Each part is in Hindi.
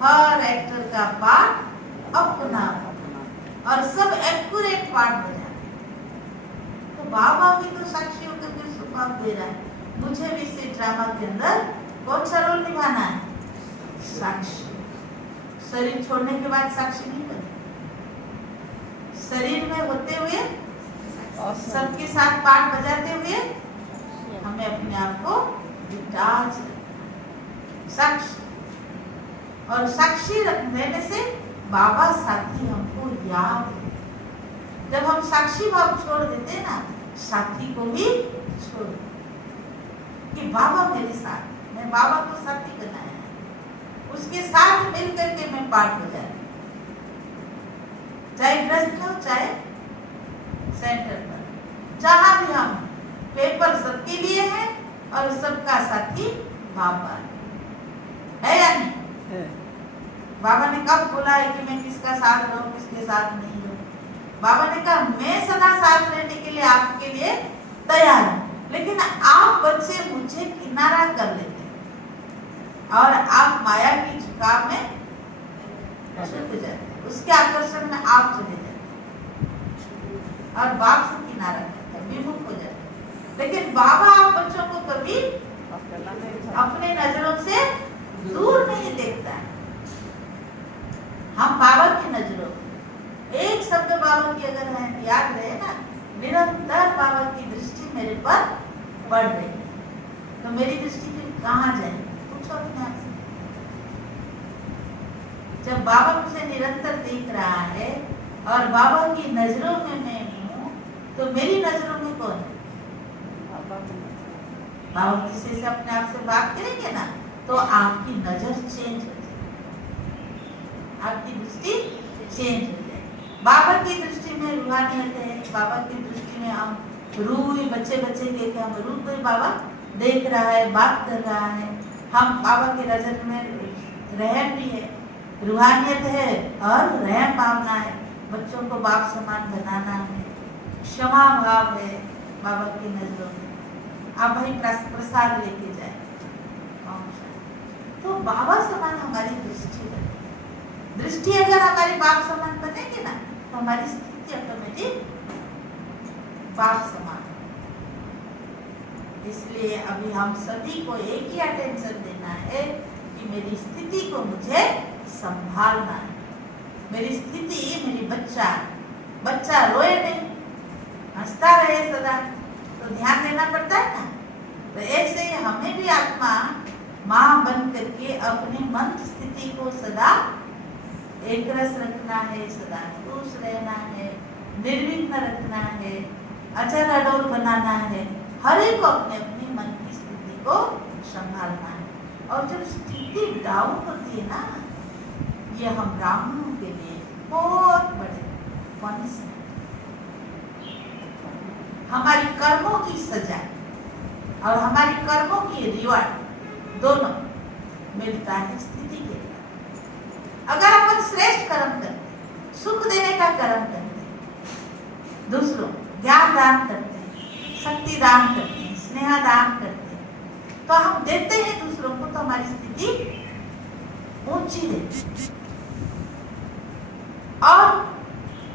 हर एक्टर का पार्ट अपना और सब एक्यूरेट पार्ट बजा। तो बाबा भी तो साक्षी होकर के सुपाव दे रहा है, मुझे भी इस ड्रामा के अंदर कौन सा रोल निभाना है? साक्षी। शरीर छोड़ने के बाद साक्षी नहीं बने, शरीर में होते हुए सबके साथ पार्ट बजाते हुए हमें अपने आप को डिटाच रखना, साक्षी। और साक्षी रख देने से बाबा साथी हमको याद है। जब हम साक्षी भाव छोड़ देते हैं ना, साथी को भी छोड़ कि बाबा मेरे साथ, मैं बाबा को साथी बनाया है, उसके साथ मिल करके मैं पाठ बजा रही, चाहे ग्रस्त हो चाहे सेंटर पर, जहां भी हम पेपर सबके लिए है और सबका साथी बाबा है या नहीं? है। बाबा ने कब बोला है कि मैं किसका साथ रहूं किसके साथ नहीं रहूं? बाबा ने कहा मैं सदा साथ रहने के लिए आपके लिए तैयार हूं, लेकिन आप बच्चे मुझे किनारा कर लेते हैं और आप माया की झुकाव में झुक जाते, उसके आकर्षण में आप चले जाते और बाप से किनारा करते, विमुख हो जाते। लेकिन बाबा आप बच्चों को कभी अपने नजरों से दूर नहीं देखता है। हम बाबा की नजरों, एक शब्द बाबा की अगर है याद रहे ना, निरंतर बाबा की दृष्टि मेरे पर पड़ रही है, तो मेरी दृष्टि फिर कहाँ जाए? पूछो अपने आप से। जब बाबा मुझे निरंतर देख रहा है और बाबा की नजरों में मैं हूँ, तो मेरी नजरों में कौन है? बाबा किसी से अपने आप से बात करेंगे ना, तो आपकी नजर चेंज हो जाएगी, आपकी दृष्टि चेंज हो जाएगी। बाबा की दृष्टि में रूहानियत है, बाबा की दृष्टि में हम रूह, बच्चे बच्चे के हम रूह को ही बाबा देख रहा है, बात कर रहा है। हम बाबा के नजर में रहम भी है, रूहानियत है और रहम भावना है, बच्चों को बाप समान बनाना है, क्षमा भाव है बाबा की नजरों में। आप भाई प्रसाद लेके जाए, तो बाबा समान हमारी दृष्टि बने। दृष्टि अगर हमारी बाप समान बनेगी ना, तो हमारी स्थिति ऑटोमेटिक बाप समान। इसलिए अभी हम सभी को एक ही अटेंशन देना है कि मेरी स्थिति को मुझे संभालना है। मेरी स्थिति मेरी बच्चा रोए नहीं, हंसता रहे सदा, तो ध्यान देना पड़ता है ना। तो ऐसे ही हमें भी आत्मा माँ बन करके अपनी मन स्थिति को सदा एक रस रखना है, सदा खुश रहना है, निर्विघ्न रखना है, अचल अडोल बनाना है। हर एक को अपने अपनी मन की स्थिति को संभालना है। और जब स्थिति डाउन होती है ना, ये हम ब्राह्मणों के लिए बहुत बड़े पनिशमेंट, हमारी कर्मों की सजा और हमारी कर्मों की रिवार्ड दोनों मिलता है स्थिति के लिए। अगर अपन श्रेष्ठ कर्म करते, सुख देने का कर्म करते, दूसरों ज्ञान दान करते, शक्ति दान करते, स्नेह दान करते, तो हम देते हैं दूसरों को, तो हमारी स्थिति ऊंची रहती। और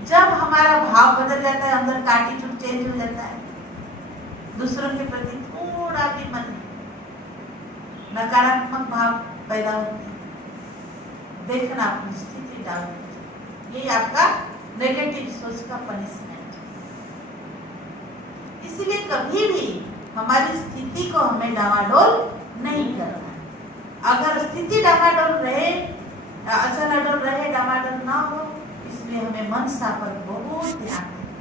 जब हमारा भाव बदल जाता है, अंदर का एटीट्यूड चेंज हो जाता है, दूसरों के प्रति थोड़ा भी मन नकारात्मक भाव पैदा होते हैं, देखना अपनी स्थिति डाउन हो जाए, ये आपका नेगेटिव सोच का पनिशमेंट। इसलिए कभी भी हमारी स्थिति को हमें डावाडोल नहीं करना। अगर स्थिति डावाडोल रहे, अचल अडोल रहे, डावाडोल ना हो, इसलिए हमें मनसा पर बहुत ध्यान देना।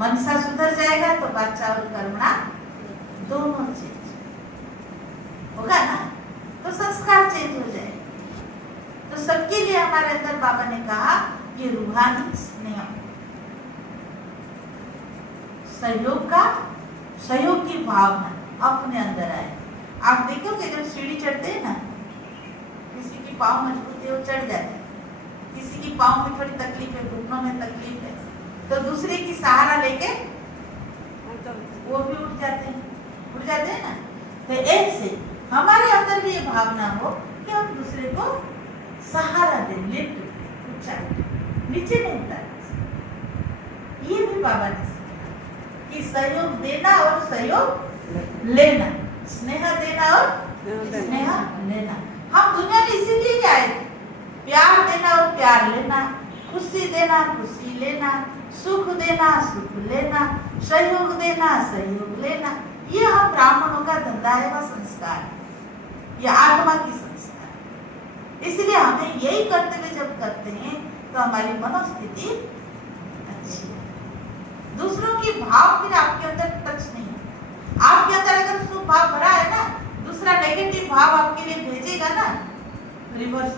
मनसा सुधर जाएगा तो वाचा और कर्मणा दोनों चेंज होगा ना, तो संस्कार चेंज हो जाएगा। तो सबके लिए हमारे अंदर बाबा ने कहा कि रूहानी स्नेह, सहयोग की भावना अपने अंदर आए। आप देखोगे जब सीढ़ी चढ़ते हैं ना, किसी की पाँव मजबूत है वो चढ़ जाते हैं, किसी की पाँव में थोड़ी तकलीफ है, घुटनों में तकलीफ है, तो दूसरे की सहारा लेके वो भी उठ जाते हैं ना। तो ऐसे हमारे अंदर भी ये भावना हो कि हम दूसरे सहारा दे, लिफ्ट दे, ऊंचा उठे, नीचे नहीं उतारे। ये भी बाबा ने सिखाया कि सहयोग देना और सहयोग लेना, स्नेह देना और स्नेह लेना। हम दुनिया में इसीलिए आए थे, प्यार देना और प्यार लेना, खुशी देना खुशी लेना, सुख देना सुख लेना, सहयोग देना सहयोग लेना। ये हम ब्राह्मणों का धंधा है, वह संस्कार है, ये आत्मा की संस्कार है। इसलिए हमें यही कर्तव्य जब करते हैं तो हमारी मनोस्थिति अच्छी है। दूसरों की भाव फिर आपके अंदर टच नहीं है। आपके अंदर अगर शुभ भाव भरा है ना, दूसरा नेगेटिव भाव आपके लिए भेजेगा ना, रिवर्स